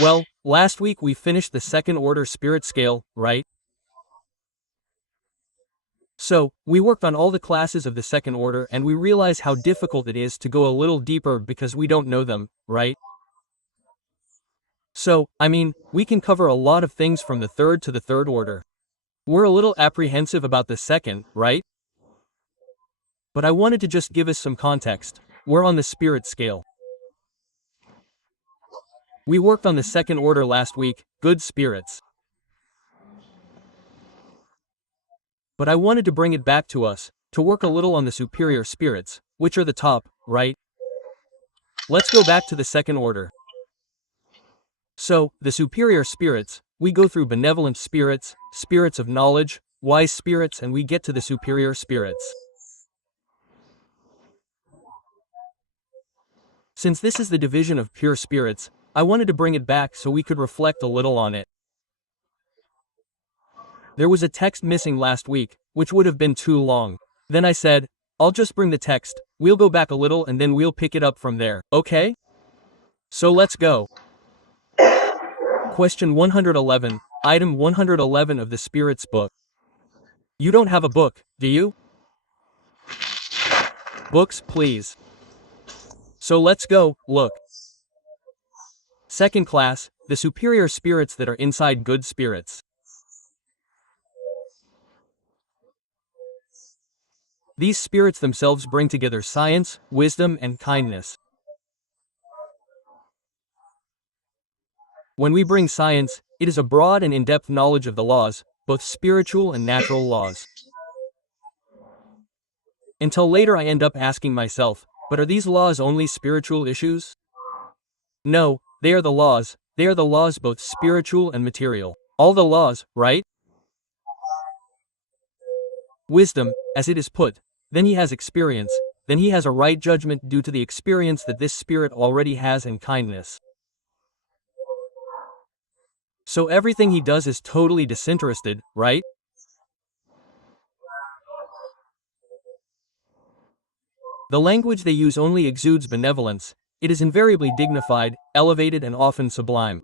Well, last week we finished the second order spirit scale, right? So, we worked on all the classes of the second order and we realize how difficult it is to go a little deeper because we don't know them, right? So, we can cover a lot of things from the third to the third order. We're a little apprehensive about the second, right? But I wanted to just give us some context. We're on the spirit scale. We worked on the second order last week, good spirits. But I wanted to bring it back to us, to work a little on the superior spirits, which are the top, right? Let's go back to the second order. So, the superior spirits, we go through benevolent spirits, spirits of knowledge, wise spirits, and we get to the superior spirits. Since this is the division of pure spirits, I wanted to bring it back so we could reflect a little on it. There was a text missing last week, which would have been too long. Then I said, I'll just bring the text, we'll go back a little and then we'll pick it up from there, okay? So let's go. Question 111, item 111 of the Spirit's book. You don't have a book, do you? Books, please. So let's go, look. Second class, the superior spirits that are inside good spirits. These spirits themselves bring together science, wisdom, and kindness. When we bring science, it is a broad and in-depth knowledge of the laws, both spiritual and natural laws. Until later I end up asking myself, but are these laws only spiritual issues? No, they are the laws both spiritual and material. All the laws, right? Wisdom, as it is put, then he has experience, then he has a right judgment due to the experience that this spirit already has and kindness. So everything he does is totally disinterested, right? The language they use only exudes benevolence, it is invariably dignified, elevated and often sublime.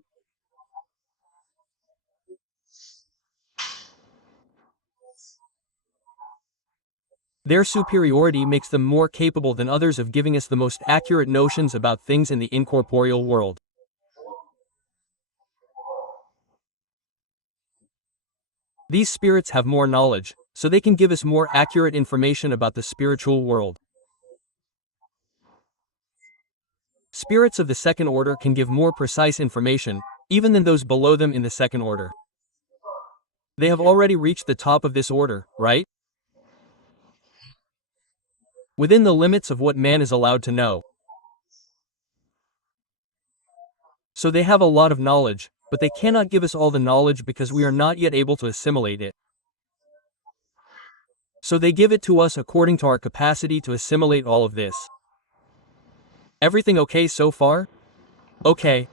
Their superiority makes them more capable than others of giving us the most accurate notions about things in the incorporeal world. These spirits have more knowledge, so they can give us more accurate information about the spiritual world. Spirits of the second order can give more precise information, even than those below them in the second order. They have already reached the top of this order, right? Within the limits of what man is allowed to know. So they have a lot of knowledge, but they cannot give us all the knowledge because we are not yet able to assimilate it. So they give it to us according to our capacity to assimilate all of this. Everything okay so far? Okay.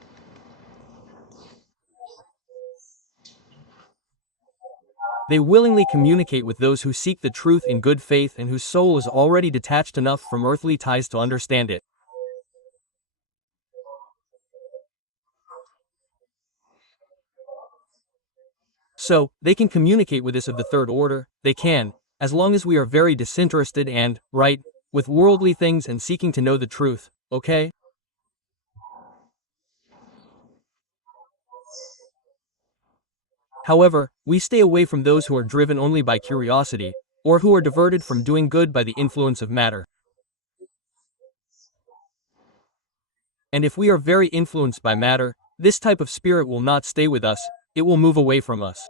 They willingly communicate with those who seek the truth in good faith and whose soul is already detached enough from earthly ties to understand it. So, they can communicate with us of the third order, they can, as long as we are very disinterested and, right, with worldly things and seeking to know the truth, okay? However, we stay away from those who are driven only by curiosity, or who are diverted from doing good by the influence of matter. And if we are very influenced by matter, this type of spirit will not stay with us, it will move away from us.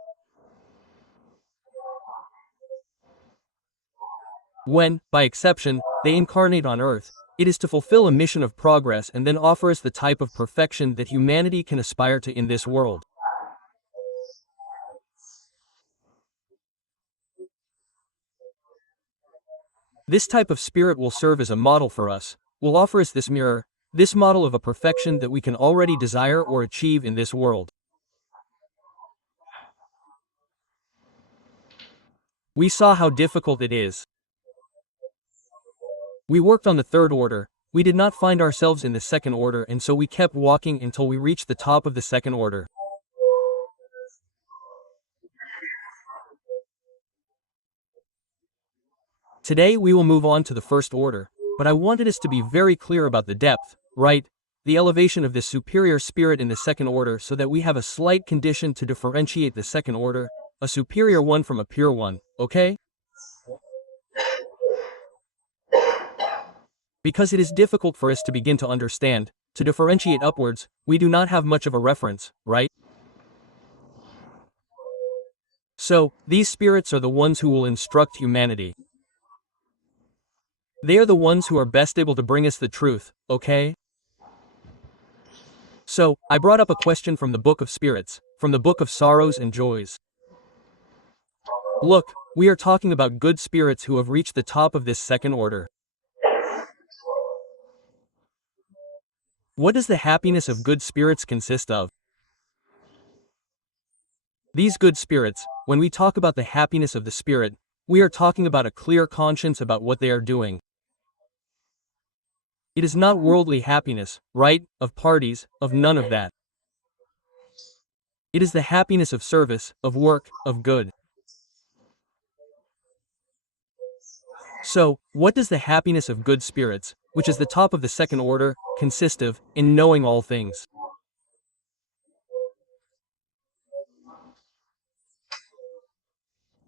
When, by exception, they incarnate on earth, it is to fulfill a mission of progress and then offer us the type of perfection that humanity can aspire to in this world. This type of spirit will serve as a model for us, will offer us this mirror, this model of a perfection that we can already desire or achieve in this world. We saw how difficult it is. We worked on the third order, we did not find ourselves in the second order, and so we kept walking until we reached the top of the second order. Today we will move on to the first order, but I wanted us to be very clear about the depth, right? The elevation of this superior spirit in the second order, so that we have a slight condition to differentiate the second order, a superior one from a pure one, okay? Because it is difficult for us to begin to understand, to differentiate upwards, we do not have much of a reference, right? So, these spirits are the ones who will instruct humanity. They are the ones who are best able to bring us the truth, okay? So, I brought up a question from the Book of Spirits, from the Book of Sorrows and Joys. Look, we are talking about good spirits who have reached the top of this second order. What does the happiness of good spirits consist of? These good spirits, when we talk about the happiness of the spirit, we are talking about a clear conscience about what they are doing. It is not worldly happiness, right, of parties, of none of that. It is the happiness of service, of work, of good. So, what does the happiness of good spirits, which is the top of the second order, consist of, in knowing all things?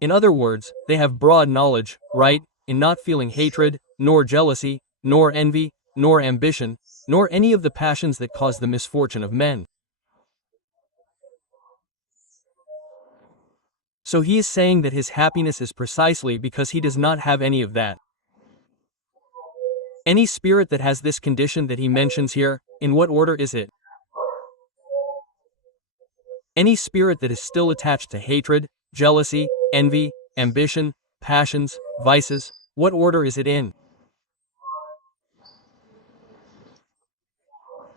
In other words, they have broad knowledge, right, in not feeling hatred, nor jealousy, nor envy, nor ambition, nor any of the passions that cause the misfortune of men. So he is saying that his happiness is precisely because he does not have any of that. Any spirit that has this condition that he mentions here, in what order is it? Any spirit that is still attached to hatred, jealousy, envy, ambition, passions, vices, what order is it in?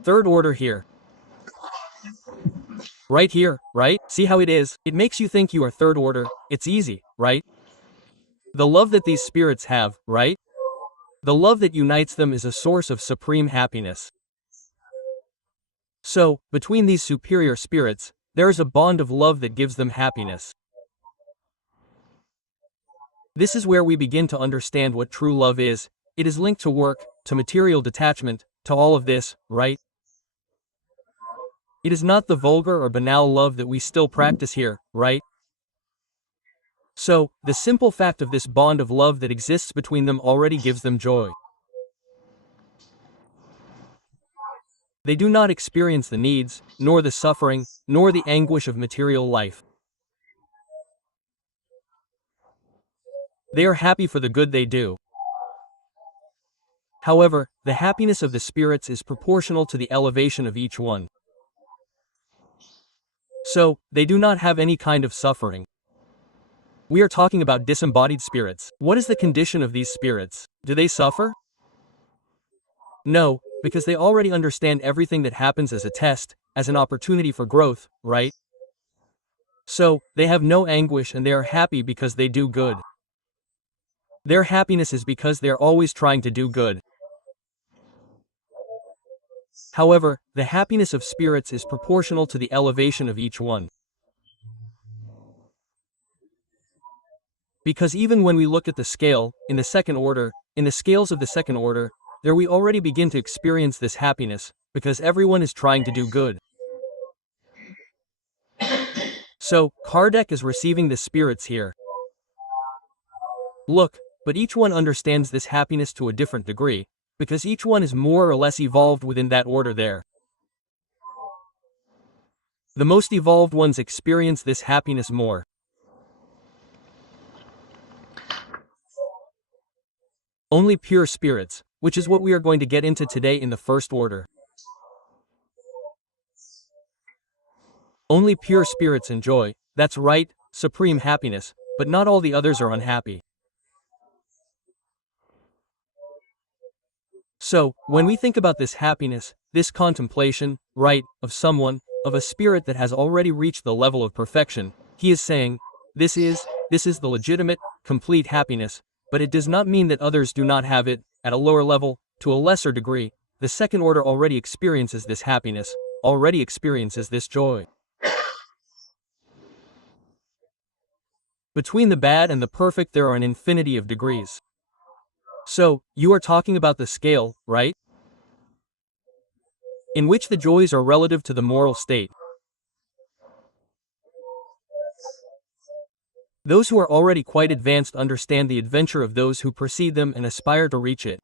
Third order here. Right here, right? See how it is? It makes you think you are third order. It's easy, right? The love that these spirits have, right? The love that unites them is a source of supreme happiness. So, between these superior spirits, there is a bond of love that gives them happiness. This is where we begin to understand what true love is. It is linked to work, to material detachment, to all of this, right? It is not the vulgar or banal love that we still practice here, right? So, the simple fact of this bond of love that exists between them already gives them joy. They do not experience the needs, nor the suffering, nor the anguish of material life. They are happy for the good they do. However, the happiness of the spirits is proportional to the elevation of each one. So, they do not have any kind of suffering. We are talking about disembodied spirits. What is the condition of these spirits? Do they suffer? No, because they already understand everything that happens as a test, as an opportunity for growth, right? So, they have no anguish and they are happy because they do good. Their happiness is because they are always trying to do good. However, the happiness of spirits is proportional to the elevation of each one. Because even when we look at the scale, in the second order, in the scales of the second order, there we already begin to experience this happiness, because everyone is trying to do good. So, Kardec is receiving the spirits here. Look, but each one understands this happiness to a different degree, because each one is more or less evolved within that order there. The most evolved ones experience this happiness more. Only pure spirits, which is what we are going to get into today in the first order. Only pure spirits enjoy, that's right, supreme happiness, but not all the others are unhappy. So, when we think about this happiness, this contemplation, right, of someone, of a spirit that has already reached the level of perfection, he is saying, this is the legitimate, complete happiness, but it does not mean that others do not have it, at a lower level, to a lesser degree, the second order already experiences this happiness, already experiences this joy. Between the bad and the perfect there are an infinity of degrees. So, you are talking about the scale, right? In which the joys are relative to the moral state. Those who are already quite advanced understand the adventure of those who precede them and aspire to reach it.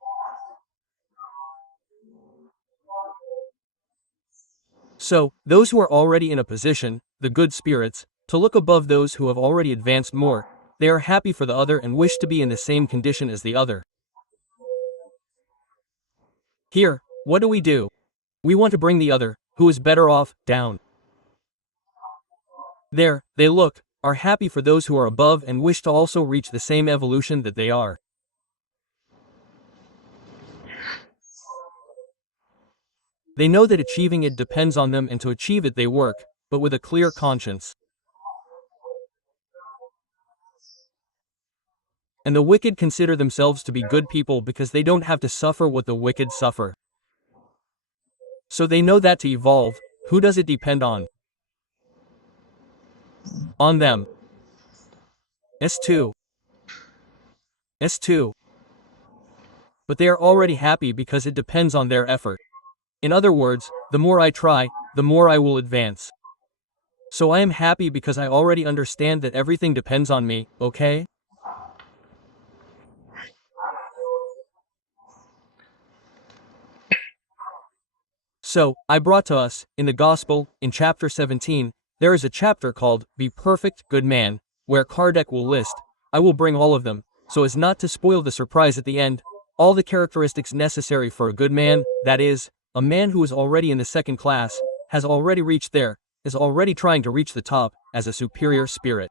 So, those who are already in a position, the good spirits, to look above those who have already advanced more, they are happy for the other and wish to be in the same condition as the other. Here, what do? We want to bring the other, who is better off, down. There, they look, are happy for those who are above and wish to also reach the same evolution that they are. They know that achieving it depends on them and to achieve it they work, but with a clear conscience. And the wicked consider themselves to be good people because they don't have to suffer what the wicked suffer. So they know that to evolve, who does it depend on? On them. S2. S2. But they are already happy because it depends on their effort. In other words, the more I try, the more I will advance. So I am happy because I already understand that everything depends on me, okay? So, I brought to us, in the Gospel, in chapter 17, there is a chapter called, Be Perfect, Good Man, where Kardec will list, I will bring all of them, so as not to spoil the surprise at the end, all the characteristics necessary for a good man, that is, a man who is already in the second class, has already reached there, is already trying to reach the top, as a superior spirit.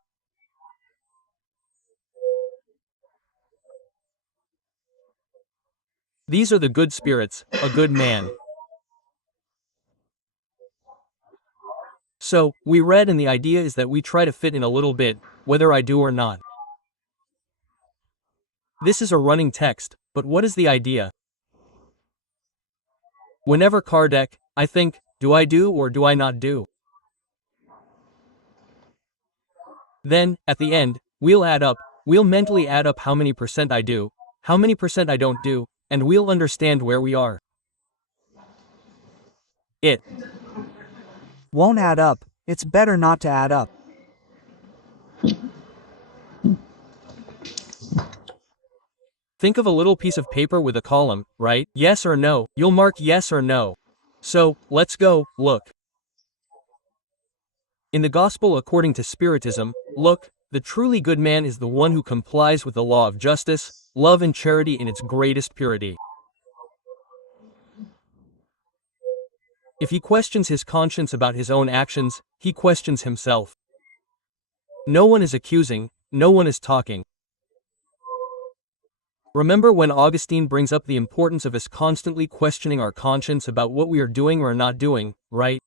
These are the good spirits, a good man. So, we read and the idea is that we try to fit in a little bit, whether I do or not. This is a running text, but what is the idea? Whenever Kardec, I think, do I do or do I not do? Then, at the end, we'll mentally add up how many percent I do, how many percent I don't do, and we'll understand where we are. It won't add up. It's better not to add up. Think of a little piece of paper with a column, right? Yes or no. You'll mark yes or no. So, let's go, look. In the Gospel according to Spiritism, look, the truly good man is the one who complies with the law of justice, love and charity in its greatest purity. If he questions his conscience about his own actions, he questions himself. No one is accusing, no one is talking. Remember when Augustine brings up the importance of us constantly questioning our conscience about what we are doing or not doing, right?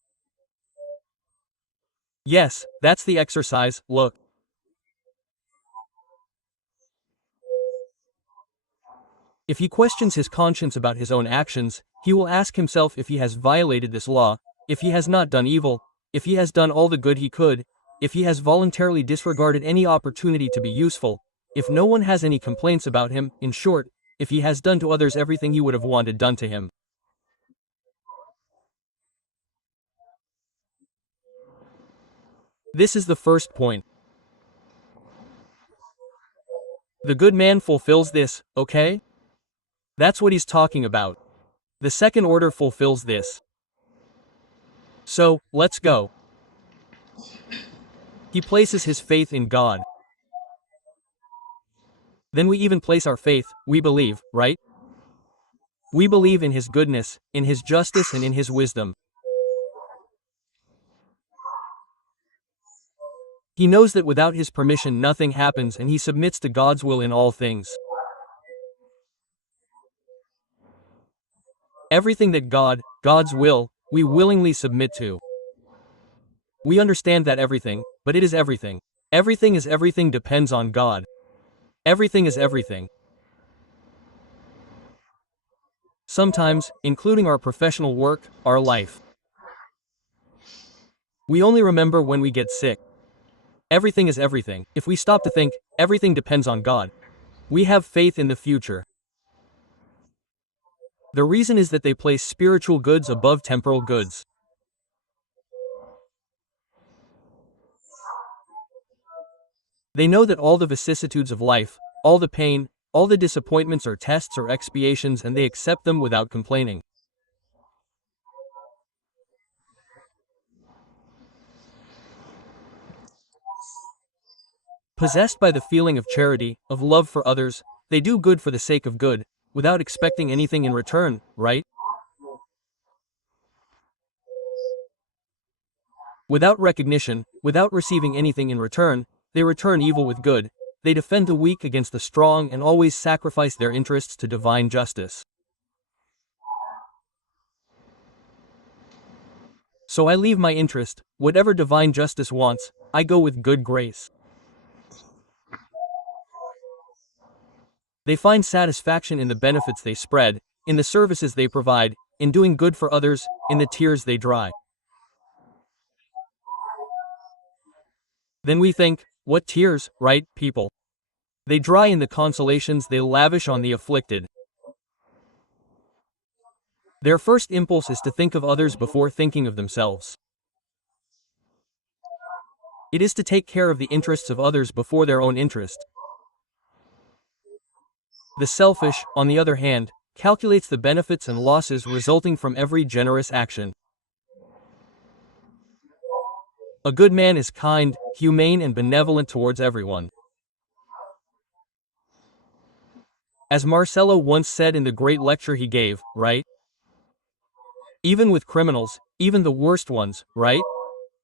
Yes, that's the exercise, look. If he questions his conscience about his own actions, he will ask himself if he has violated this law, if he has not done evil, if he has done all the good he could, if he has voluntarily disregarded any opportunity to be useful, if no one has any complaints about him, in short, if he has done to others everything he would have wanted done to him. This is the first point. The good man fulfills this, okay? That's what he's talking about. The second order fulfills this. So, let's go. He places his faith in God. Then we even place our faith, we believe, right? We believe in his goodness, in his justice and in his wisdom. He knows that without his permission nothing happens and he submits to God's will in all things. Everything that God's will, we willingly submit to. We understand that everything, but it is everything. Everything is everything depends on God. Everything is everything. sometimes, including our professional work, our life. We only remember when we get sick. Everything is everything. If we stop to think, everything depends on God. We have faith in the future. The reason is that they place spiritual goods above temporal goods. They know that all the vicissitudes of life, all the pain, all the disappointments are tests or expiations, and they accept them without complaining. Possessed by the feeling of charity, of love for others, they do good for the sake of good, without expecting anything in return, right? Without recognition, without receiving anything in return, they return evil with good. They defend the weak against the strong and always sacrifice their interests to divine justice. So I leave my interest, whatever divine justice wants, I go with good grace. They find satisfaction in the benefits they spread, in the services they provide, in doing good for others, in the tears they dry. Then we think, what tears, right, people? They dry in the consolations they lavish on the afflicted. Their first impulse is to think of others before thinking of themselves. It is to take care of the interests of others before their own interest. The selfish, on the other hand, calculates the benefits and losses resulting from every generous action. A good man is kind, humane, and benevolent towards everyone. As Marcello once said in the great lecture he gave, right? Even with criminals, even the worst ones, right?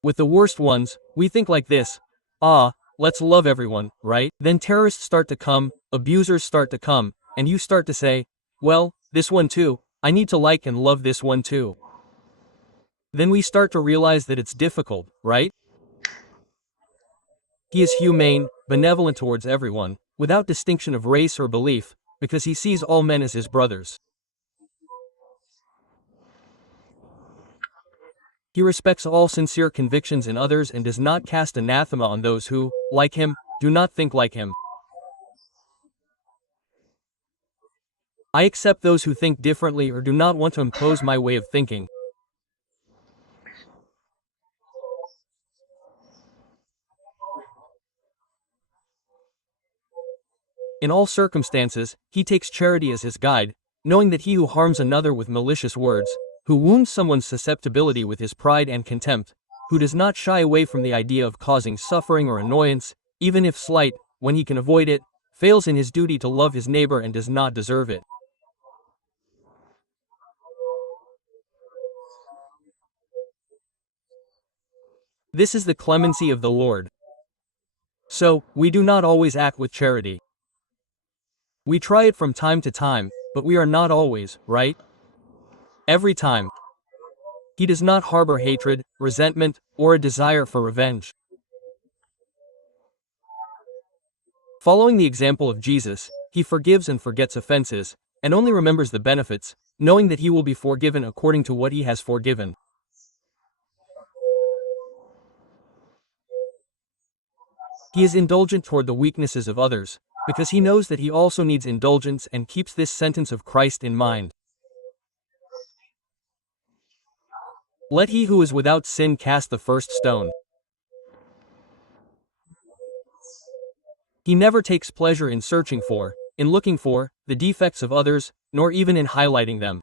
With the worst ones, we think like this: ah, let's love everyone, right? Then terrorists start to come, abusers start to come, and you start to say, well, this one too, I need to like and love this one too. Then we start to realize that it's difficult, right? He is humane, benevolent towards everyone, without distinction of race or belief, because he sees all men as his brothers. He respects all sincere convictions in others and does not cast anathema on those who, like him, do not think like him. I accept those who think differently or do not want to impose my way of thinking. In all circumstances, he takes charity as his guide, knowing that he who harms another with malicious words, who wounds someone's susceptibility with his pride and contempt, who does not shy away from the idea of causing suffering or annoyance, even if slight, when he can avoid it, fails in his duty to love his neighbor and does not deserve it. This is the clemency of the Lord. So, we do not always act with charity. We try it from time to time, but we are not always, right? Every time. He does not harbor hatred, resentment, or a desire for revenge. Following the example of Jesus, he forgives and forgets offenses, and only remembers the benefits, knowing that he will be forgiven according to what he has forgiven. He is indulgent toward the weaknesses of others, because he knows that he also needs indulgence and keeps this sentence of Christ in mind. Let he who is without sin cast the first stone. He never takes pleasure in searching for, in looking for, the defects of others, nor even in highlighting them.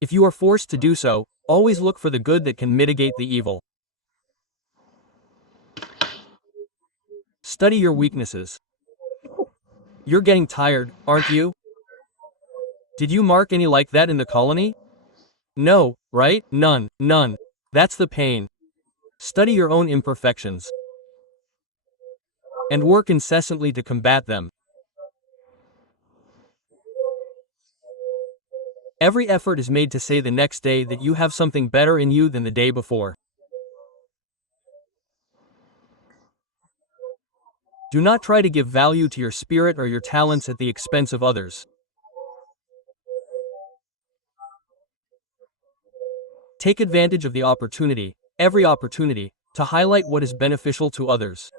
If you are forced to do so, always look for the good that can mitigate the evil. Study your weaknesses. You're getting tired, aren't you? Did you mark any like that in the colony? No, right? None, none. That's the pain. Study your own imperfections and work incessantly to combat them. Every effort is made to say the next day that you have something better in you than the day before. Do not try to give value to your spirit or your talents at the expense of others. Take advantage of the opportunity, every opportunity, to highlight what is beneficial to others.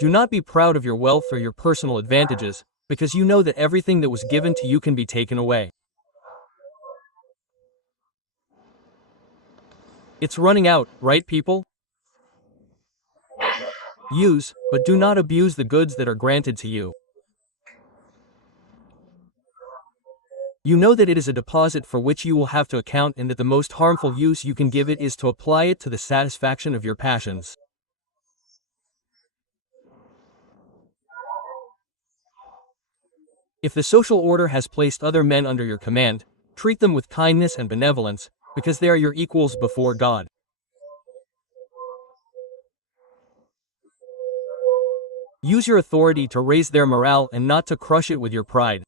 Do not be proud of your wealth or your personal advantages, because you know that everything that was given to you can be taken away. It's running out, right, people? Use, but do not abuse the goods that are granted to you. You know that it is a deposit for which you will have to account and that the most harmful use you can give it is to apply it to the satisfaction of your passions. If the social order has placed other men under your command, treat them with kindness and benevolence, because they are your equals before God. Use your authority to raise their morale and not to crush it with your pride.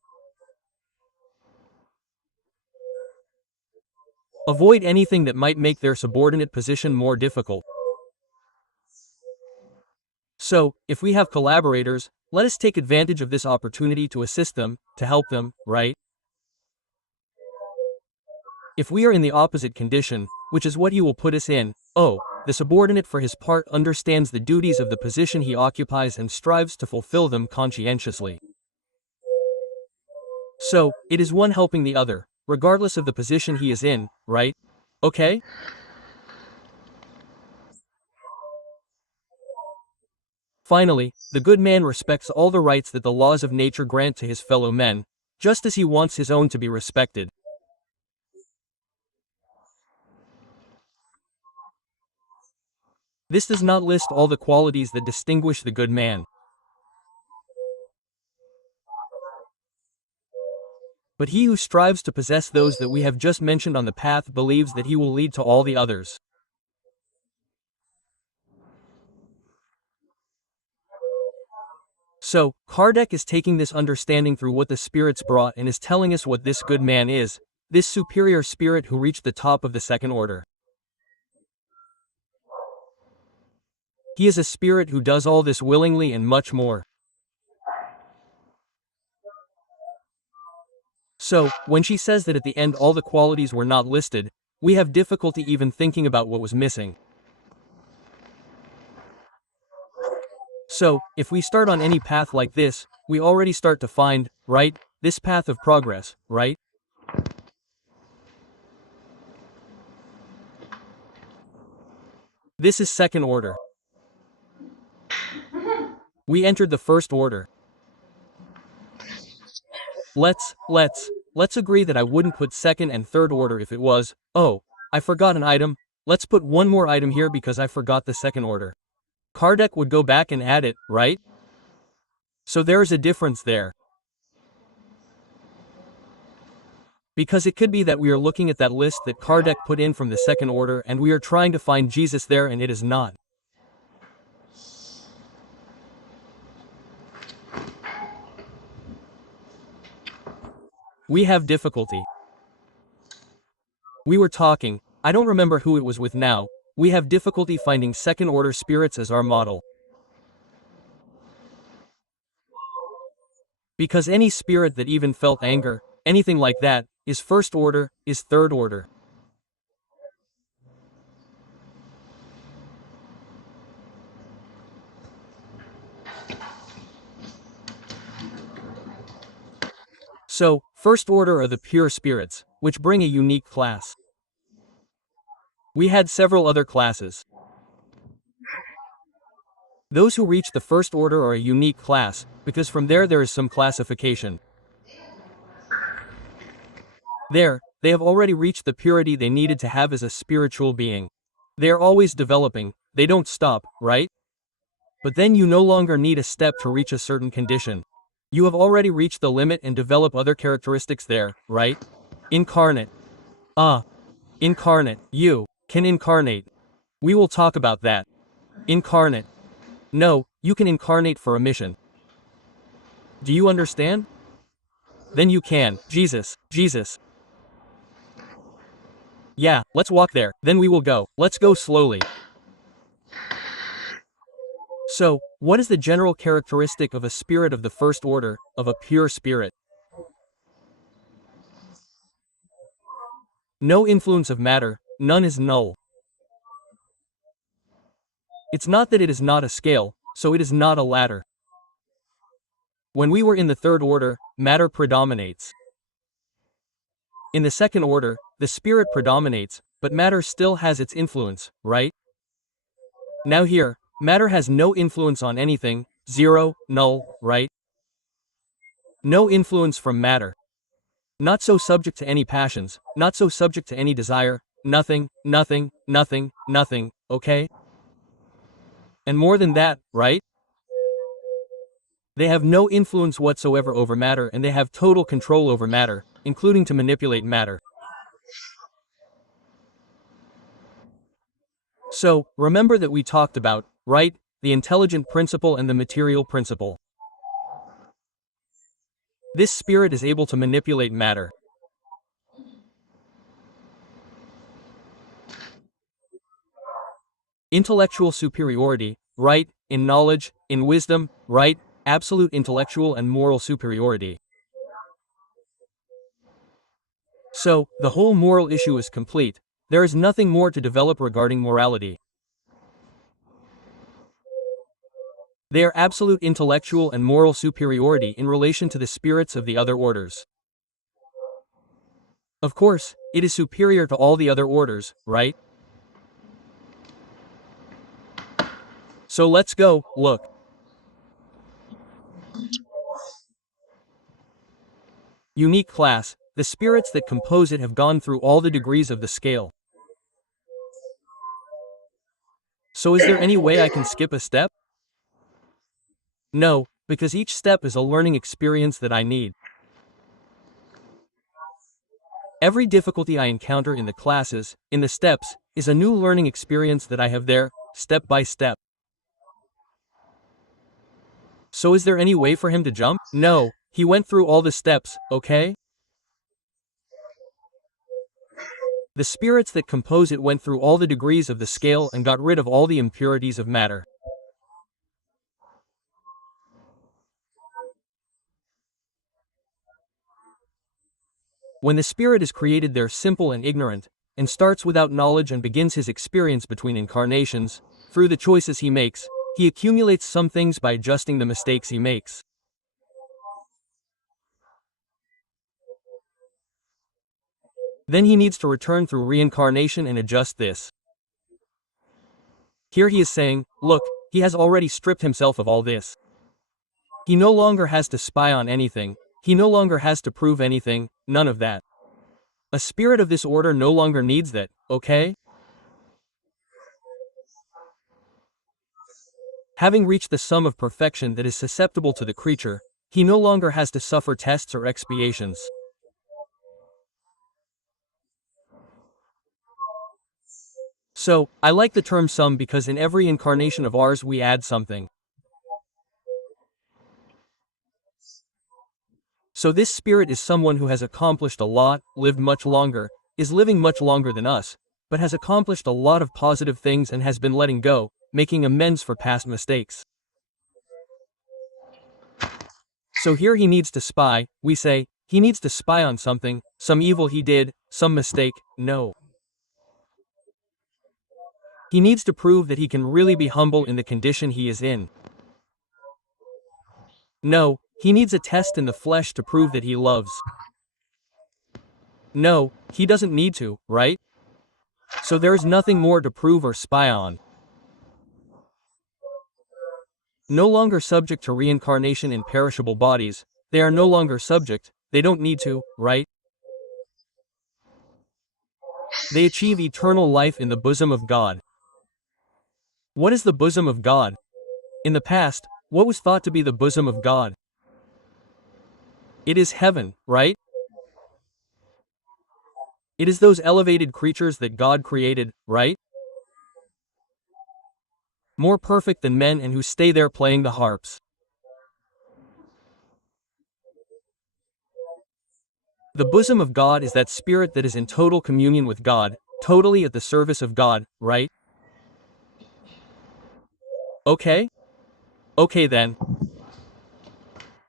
Avoid anything that might make their subordinate position more difficult. So, if we have collaborators, let us take advantage of this opportunity to assist them, to help them, right? If we are in the opposite condition, which is what you will put us in, the subordinate for his part understands the duties of the position he occupies and strives to fulfill them conscientiously. So, it is one helping the other, regardless of the position he is in, right? Okay? Finally, the good man respects all the rights that the laws of nature grant to his fellow men, just as he wants his own to be respected. This does not list all the qualities that distinguish the good man. But he who strives to possess those that we have just mentioned on the path believes that he will lead to all the others. So, Kardec is taking this understanding through what the spirits brought and is telling us what this good man is, this superior spirit who reached the top of the second order. He is a spirit who does all this willingly and much more. So, when she says that at the end all the qualities were not listed, we have difficulty even thinking about what was missing. So, if we start on any path like this, we already start to find, right, this path of progress, right? This is second order. We entered the first order. Let's agree that I wouldn't put second and third order if it was, I forgot an item, let's put one more item here because I forgot the second order. Kardec would go back and add it, right? So there is a difference there. Because it could be that we are looking at that list that Kardec put in from the second order and we are trying to find Jesus there and it is not. We have difficulty. We were talking, I don't remember who it was with now, we have difficulty finding second order spirits as our model. Because any spirit that even felt anger, anything like that, is first order, is third order. So, first order are the pure spirits, which bring a unique class. We had several other classes. Those who reach the first order are a unique class, because from there is some classification. There, they have already reached the purity they needed to have as a spiritual being. They are always developing, they don't stop, right? But then you no longer need a step to reach a certain condition. You have already reached the limit and develop other characteristics there, right? Incarnate. Incarnate. You can incarnate. We will talk about that. Incarnate. No, you can incarnate for a mission. Do you understand? Then you can. Jesus. Yeah, let's walk there, then we will go. Let's go slowly. So, what is the general characteristic of a spirit of the first order, of a pure spirit? No influence of matter, none is null. It's not that it is not a scale, so it is not a ladder. When we were in the third order, matter predominates. In the second order, the spirit predominates, but matter still has its influence, right? Now here, matter has no influence on anything, zero, null, right? No influence from matter. Not so subject to any passions, not so subject to any desire, nothing, nothing, nothing, nothing, okay? And more than that, right? They have no influence whatsoever over matter and they have total control over matter, including to manipulate matter. So, remember that we talked about, right, the intelligent principle and the material principle. This spirit is able to manipulate matter. Intellectual superiority, right, in knowledge, in wisdom, right, absolute intellectual and moral superiority. So, the whole moral issue is complete. There is nothing more to develop regarding morality. They are absolute intellectual and moral superiority in relation to the spirits of the other orders. Of course, it is superior to all the other orders, right? So let's go, look. Unique class, the spirits that compose it have gone through all the degrees of the scale. So is there any way I can skip a step? No, because each step is a learning experience that I need. Every difficulty I encounter in the classes, in the steps, is a new learning experience that I have there, step by step. So is there any way for him to jump? No, he went through all the steps, okay? The spirits that compose it went through all the degrees of the scale and got rid of all the impurities of matter. When the spirit is created there simple and ignorant, and starts without knowledge and begins his experience between incarnations, through the choices he makes, he accumulates some things by adjusting the mistakes he makes. Then he needs to return through reincarnation and adjust this. Here he is saying, look, he has already stripped himself of all this. He no longer has to spy on anything, he no longer has to prove anything, none of that. A spirit of this order no longer needs that, okay? Having reached the sum of perfection that is susceptible to the creature, he no longer has to suffer tests or expiations. So, I like the term sum because in every incarnation of ours we add something. So this spirit is someone who has accomplished a lot, lived much longer, is living much longer than us, but has accomplished a lot of positive things and has been letting go, making amends for past mistakes. So here he needs to spy, we say, he needs to spy on something, some evil he did, some mistake, no. He needs to prove that he can really be humble in the condition he is in. No, he needs a test in the flesh to prove that he loves. No, he doesn't need to, right? So there is nothing more to prove or spy on. No longer subject to reincarnation in perishable bodies, they are no longer subject, they don't need to, right? They achieve eternal life in the bosom of God. What is the bosom of God? In the past, what was thought to be the bosom of God? It is heaven, right? It is those elevated creatures that God created, right? More perfect than men and who stay there playing the harps. The bosom of God is that spirit that is in total communion with God, totally at the service of God, right? Okay? Okay then.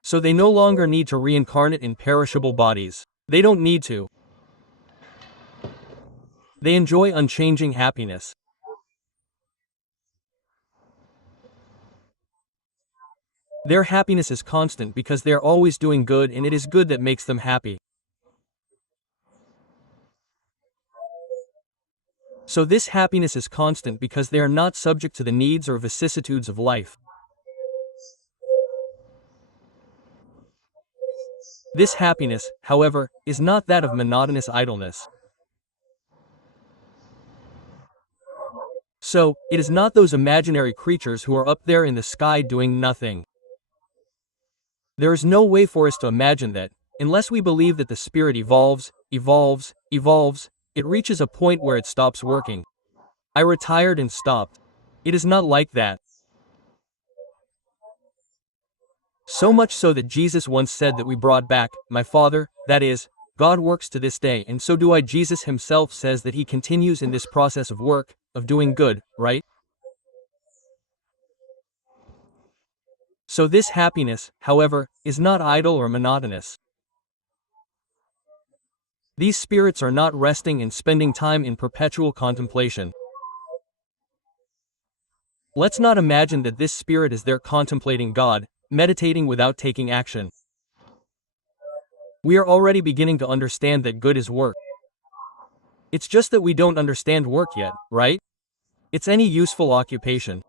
So they no longer need to reincarnate in perishable bodies. They don't need to. They enjoy unchanging happiness. Their happiness is constant because they are always doing good, and it is good that makes them happy. So this happiness is constant because they are not subject to the needs or vicissitudes of life. This happiness, however, is not that of monotonous idleness. So, it is not those imaginary creatures who are up there in the sky doing nothing. There is no way for us to imagine that, unless we believe that the spirit evolves, it reaches a point where it stops working. I retired and stopped. It is not like that. So much so that Jesus once said that we brought back, my Father, that is, God works to this day, and so do I. Jesus himself says that he continues in this process of work, of doing good, right? So this happiness, however, is not idle or monotonous. These spirits are not resting and spending time in perpetual contemplation. Let's not imagine that this spirit is there contemplating God, meditating without taking action. We are already beginning to understand that good is work. It's just that we don't understand work yet, right? It's any useful occupation.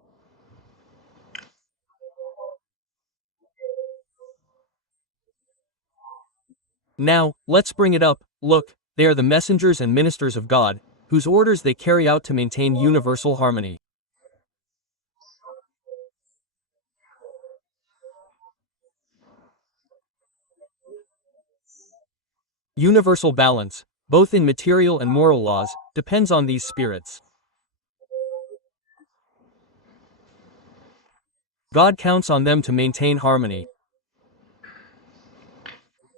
Now, let's bring it up. Look, they are the messengers and ministers of God, whose orders they carry out to maintain universal harmony. Universal balance, both in material and moral laws, depends on these spirits. God counts on them to maintain harmony.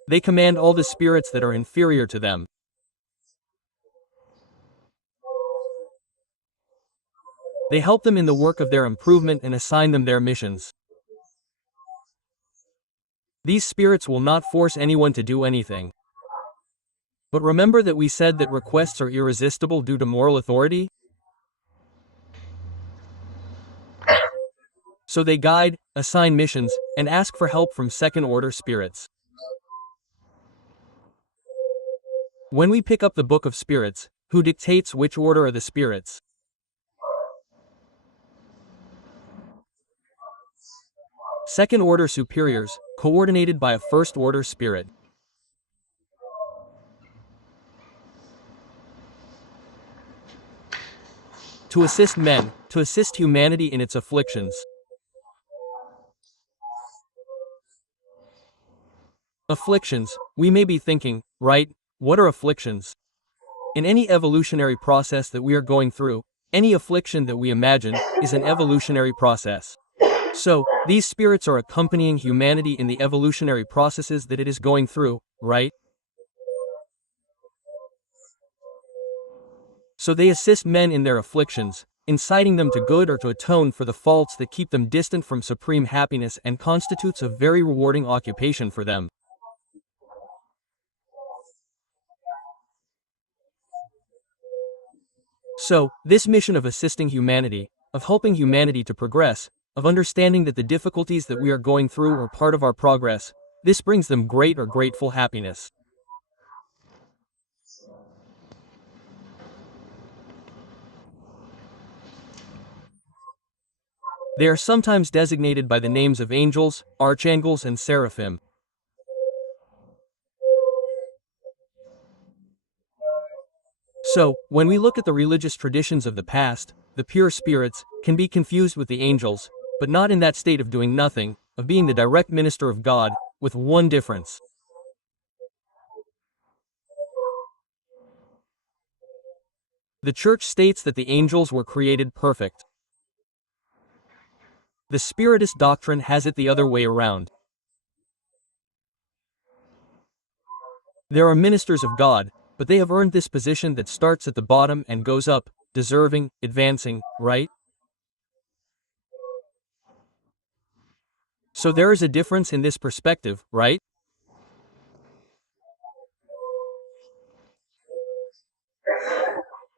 They command all the spirits that are inferior to them. They help them in the work of their improvement and assign them their missions. These spirits will not force anyone to do anything. But remember that we said that requests are irresistible due to moral authority? So they guide, assign missions, and ask for help from second-order spirits. When we pick up the book of spirits, who dictates which order are the spirits? Second-order superiors, coordinated by a first-order spirit. To assist men, to assist humanity in its afflictions. Afflictions, we may be thinking, right, what are afflictions? In any evolutionary process that we are going through, any affliction that we imagine is an evolutionary process. So, these spirits are accompanying humanity in the evolutionary processes that it is going through, right? So they assist men in their afflictions, inciting them to good or to atone for the faults that keep them distant from supreme happiness and constitutes a very rewarding occupation for them. So, this mission of assisting humanity, of helping humanity to progress, of understanding that the difficulties that we are going through are part of our progress, this brings them great or grateful happiness. They are sometimes designated by the names of angels, archangels, and seraphim. So, when we look at the religious traditions of the past, the pure spirits can be confused with the angels, but not in that state of doing nothing, of being the direct minister of God, with one difference. The Church states that the angels were created perfect. The Spiritist doctrine has it the other way around. There are ministers of God, but they have earned this position that starts at the bottom and goes up, deserving, advancing, right? So there is a difference in this perspective, right?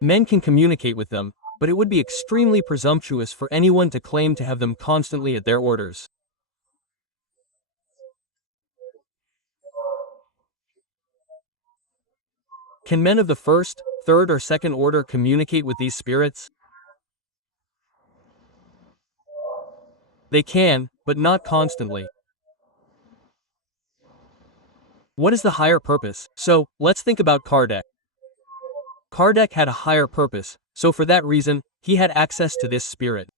Men can communicate with them, but it would be extremely presumptuous for anyone to claim to have them constantly at their orders. Can men of the first, third, or second order communicate with these spirits? They can, but not constantly. What is the higher purpose? So, let's think about Kardec. Kardec had a higher purpose, so for that reason, he had access to this spirit.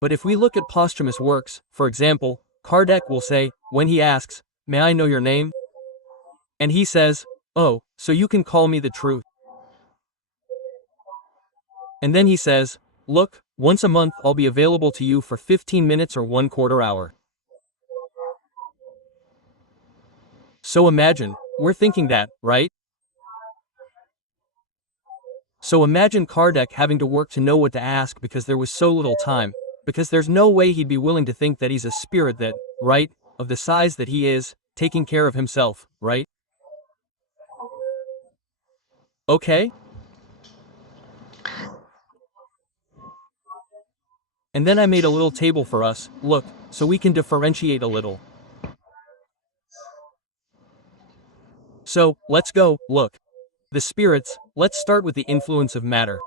But if we look at posthumous works, for example, Kardec will say, when he asks, "May I know your name?" And he says, "Oh, so you can call me the truth." And then he says, "Look, once a month I'll be available to you for 15 minutes or 1/4 hour." So imagine, we're thinking that, right? So imagine Kardec having to work to know what to ask because there was so little time, because there's no way he'd be willing to think that he's a spirit that, right, of the size that he is, taking care of himself, right? Okay? And then I made a little table for us, look, so we can differentiate a little. So, let's go, look. The spirits, let's start with the influence of matter.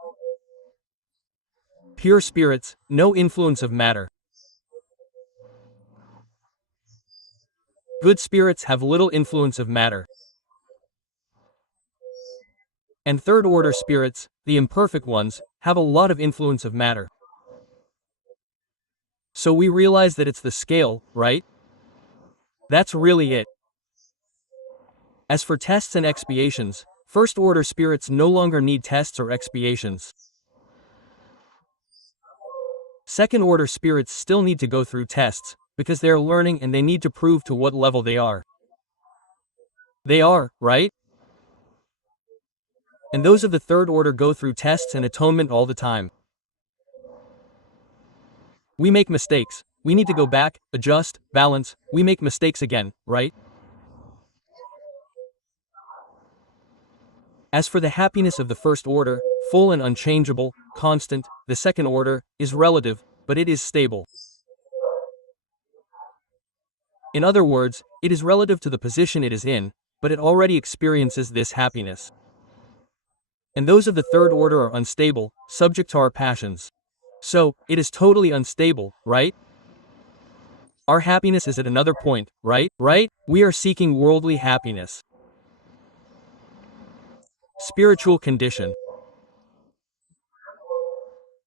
Pure spirits, no influence of matter. Good spirits have little influence of matter. And third order spirits, the imperfect ones, have a lot of influence of matter. So we realize that it's the scale, right? That's really it. As for tests and expiations, first order spirits no longer need tests or expiations. Second order spirits still need to go through tests, because they are learning and they need to prove to what level they are. They are, right? And those of the third order go through tests and atonement all the time. We make mistakes. We need to go back, adjust, balance. We make mistakes again, right? As for the happiness of the first order, full and unchangeable, constant, the second order, is relative, but it is stable. In other words, it is relative to the position it is in, but it already experiences this happiness. And those of the third order are unstable, subject to our passions. So, it is totally unstable, right? Our happiness is at another point, right? Right? We are seeking worldly happiness. Spiritual condition.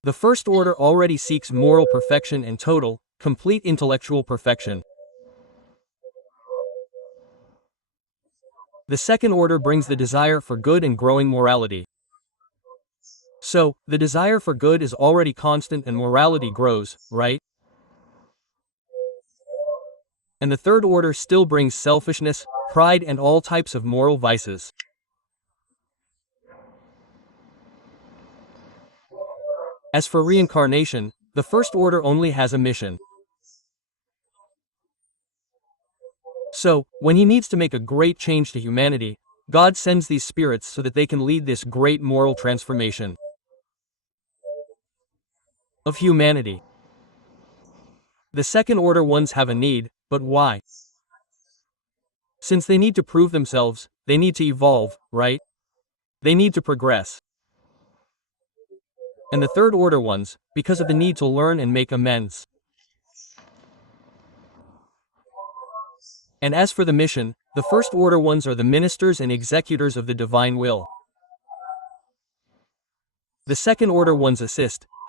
The first order already seeks moral perfection and total, complete intellectual perfection. The second order brings the desire for good and growing morality. So, the desire for good is already constant and morality grows, right? And the third order still brings selfishness, pride, and all types of moral vices. As for reincarnation, the first order only has a mission. So, when he needs to make a great change to humanity, God sends these spirits so that they can lead this great moral transformation of humanity. The second order ones have a need, but why? Since they need to prove themselves, they need to evolve, right? They need to progress. And the third order ones, because of the need to learn and make amends. And as for the mission, the first order ones are the ministers and executors of the divine will. The second order ones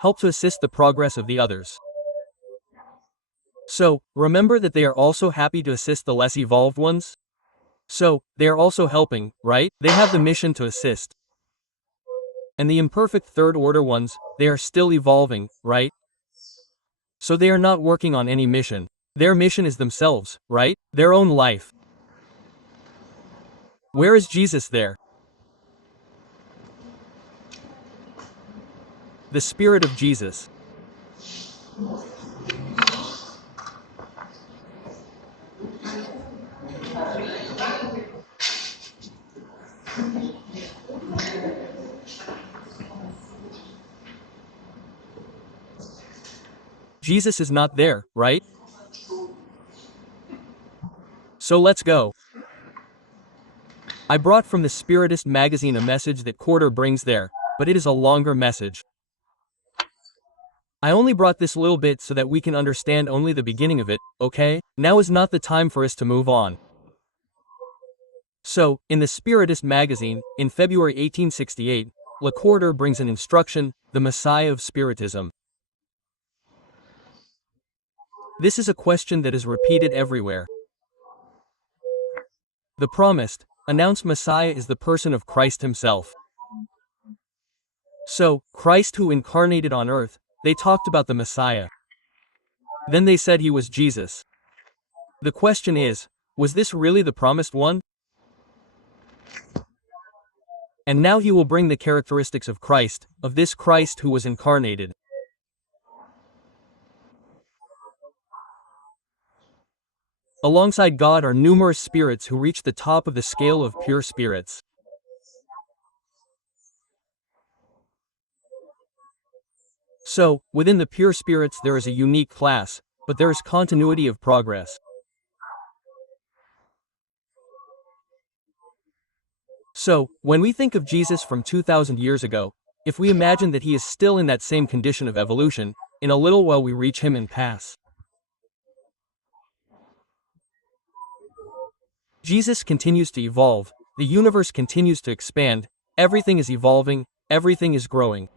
help to assist the progress of the others. So, remember that they are also happy to assist the less evolved ones? So, they are also helping, right? They have the mission to assist. And the imperfect third order ones, they are still evolving, right? So they are not working on any mission. Their mission is themselves, right? Their own life. Where is Jesus there? The Spirit of Jesus. Jesus is not there, right? So let's go. I brought from the Spiritist magazine a message that Quarter brings there, but it is a longer message. I only brought this little bit so that we can understand only the beginning of it, okay? Now is not the time for us to move on. So, in the Spiritist magazine, in February 1868, Quarter brings an instruction, the Messiah of Spiritism. This is a question that is repeated everywhere. The promised, announced Messiah is the person of Christ himself. So, Christ who incarnated on earth, they talked about the Messiah. Then they said he was Jesus. The question is, was this really the promised one? And now he will bring the characteristics of Christ, of this Christ who was incarnated. Alongside God are numerous spirits who reach the top of the scale of pure spirits. So, within the pure spirits there is a unique class, but there is continuity of progress. So, when we think of Jesus from 2000 years ago, if we imagine that he is still in that same condition of evolution, in a little while we reach him and pass. Jesus continues to evolve, the universe continues to expand, everything is evolving, everything is growing.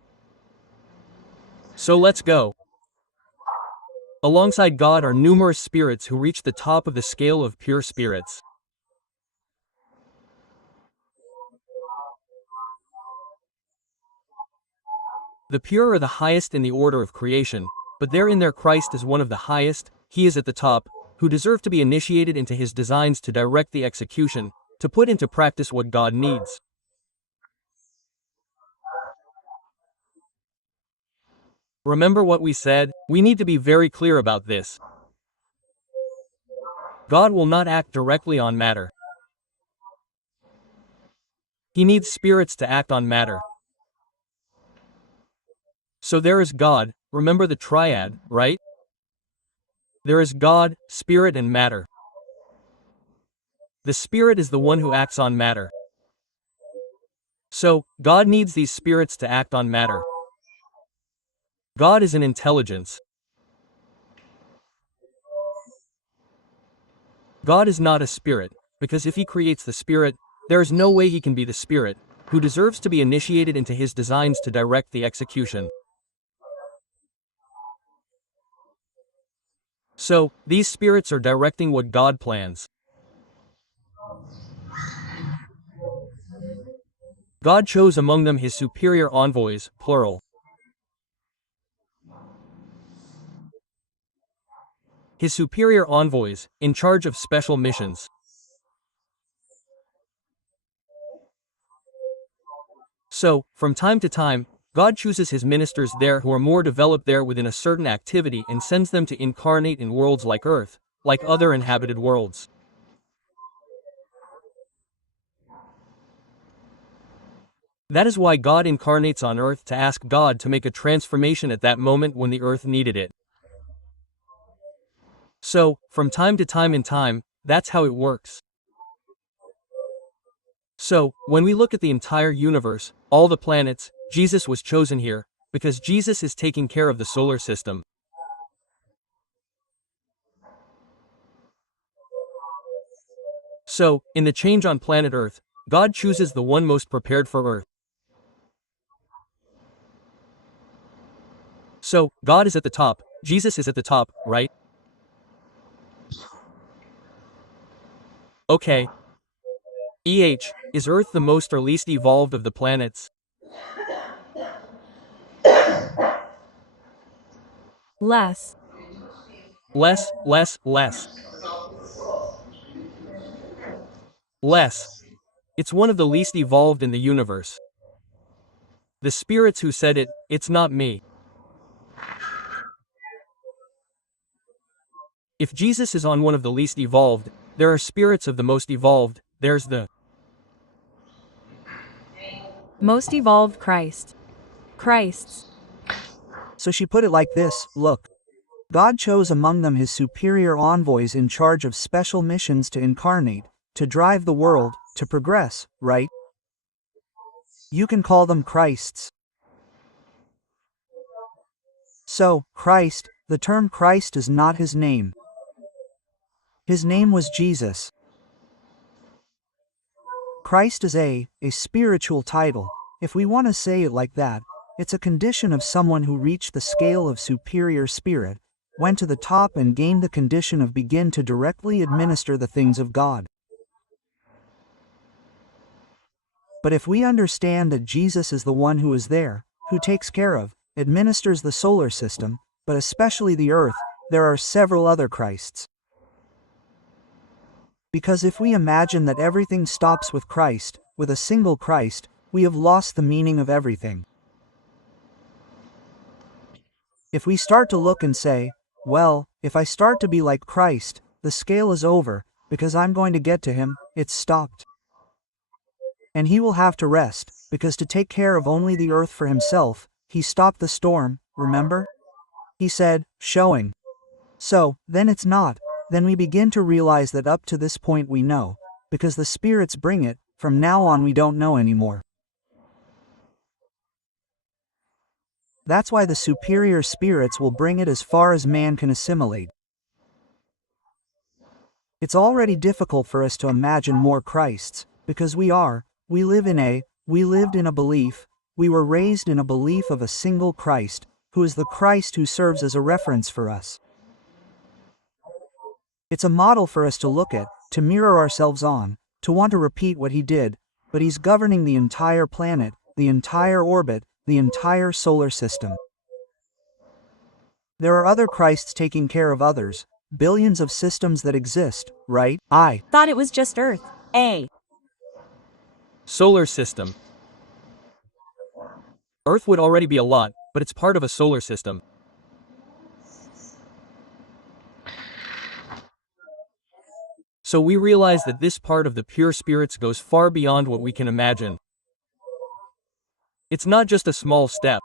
So let's go. Alongside God are numerous spirits who reach the top of the scale of pure spirits. The pure are the highest in the order of creation, but therein their Christ is one of the highest, he is at the top, who deserve to be initiated into his designs to direct the execution, to put into practice what God needs. Remember what we said? We need to be very clear about this. God will not act directly on matter. He needs spirits to act on matter. So there is God, remember the triad, right? There is God, spirit and matter. The spirit is the one who acts on matter. So, God needs these spirits to act on matter. God is an intelligence. God is not a spirit, because if he creates the spirit, there is no way he can be the spirit, who deserves to be initiated into his designs to direct the execution. So, these spirits are directing what God plans. God chose among them his superior envoys, plural. His superior envoys, in charge of special missions. So, from time to time, God chooses his ministers there who are more developed there within a certain activity and sends them to incarnate in worlds like Earth, like other inhabited worlds. That is why God incarnates on Earth to ask God to make a transformation at that moment when the Earth needed it. So, from time to time in time, that's how it works. So, when we look at the entire universe, all the planets, Jesus was chosen here, because Jesus is taking care of the solar system. So, in the change on planet Earth, God chooses the one most prepared for Earth. So, God is at the top, Jesus is at the top, right? Okay. Is Earth the most or least evolved of the planets? Less. Less, less, less. Less. It's one of the least evolved in the universe. The spirits who said it, it's not me. If Jesus is on one of the least evolved, there are spirits of the most evolved, there's the most evolved Christ. Christs. So she put it like this: look, God chose among them his superior envoys in charge of special missions to incarnate, to drive the world, to progress, right? You can call them Christs. So, Christ, the term Christ is not his name. His name was Jesus. Christ is a spiritual title. If we want to say it like that, it's a condition of someone who reached the scale of superior spirit, went to the top and gained the condition of begin to directly administer the things of God. But if we understand that Jesus is the one who is there, who takes care of, administers the solar system, but especially the earth, there are several other Christs. Because if we imagine that everything stops with Christ, with a single Christ, we have lost the meaning of everything. If we start to look and say, well, if I start to be like Christ, the scale is over, because I'm going to get to him, it's stopped. And he will have to rest, because to take care of only the earth for himself, he stopped the storm, remember? He said, showing. So, then it's not. Then we begin to realize that up to this point we know, because the spirits bring it, from now on we don't know anymore. That's why the superior spirits will bring it as far as man can assimilate. It's already difficult for us to imagine more Christs, because we lived in a belief, we were raised in a belief of a single Christ, who is the Christ who serves as a reference for us. It's a model for us to look at, to mirror ourselves on, to want to repeat what he did, but he's governing the entire planet, the entire orbit, the entire solar system. There are other Christs taking care of others, billions of systems that exist, right? I Thought it was just Earth. solar system. Earth would already be a lot, but it's part of a solar system. So we realize that this part of the pure spirits goes far beyond what we can imagine. It's not just a small step.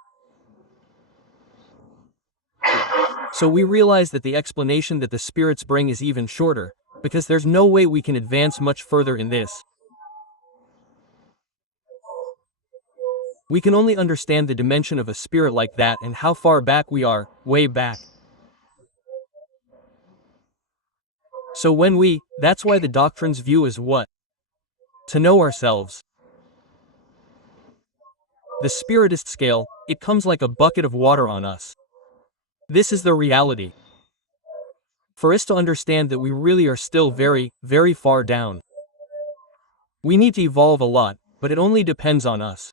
So we realize that the explanation that the spirits bring is even shorter, because there's no way we can advance much further in this. We can only understand the dimension of a spirit like that and how far back we are, way back. So that's why the doctrine's view is what? To know ourselves. The spiritist scale, it comes like a bucket of water on us. This is the reality. For us to understand that we really are still very, very far down. We need to evolve a lot, but it only depends on us.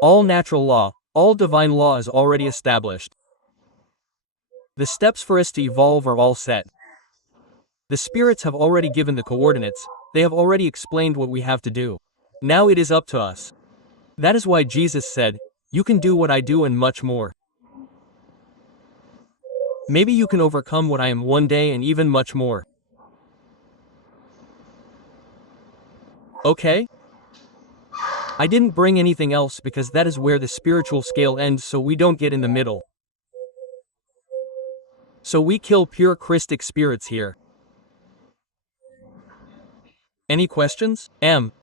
All natural law, all divine law is already established. The steps for us to evolve are all set. The spirits have already given the coordinates, they have already explained what we have to do. Now it is up to us. That is why Jesus said, "You can do what I do and much more." Maybe you can overcome what I am one day and even much more. Okay? I didn't bring anything else because that is where the spiritual scale ends, so we don't get in the middle. So we kill pure Christic spirits here. Any questions?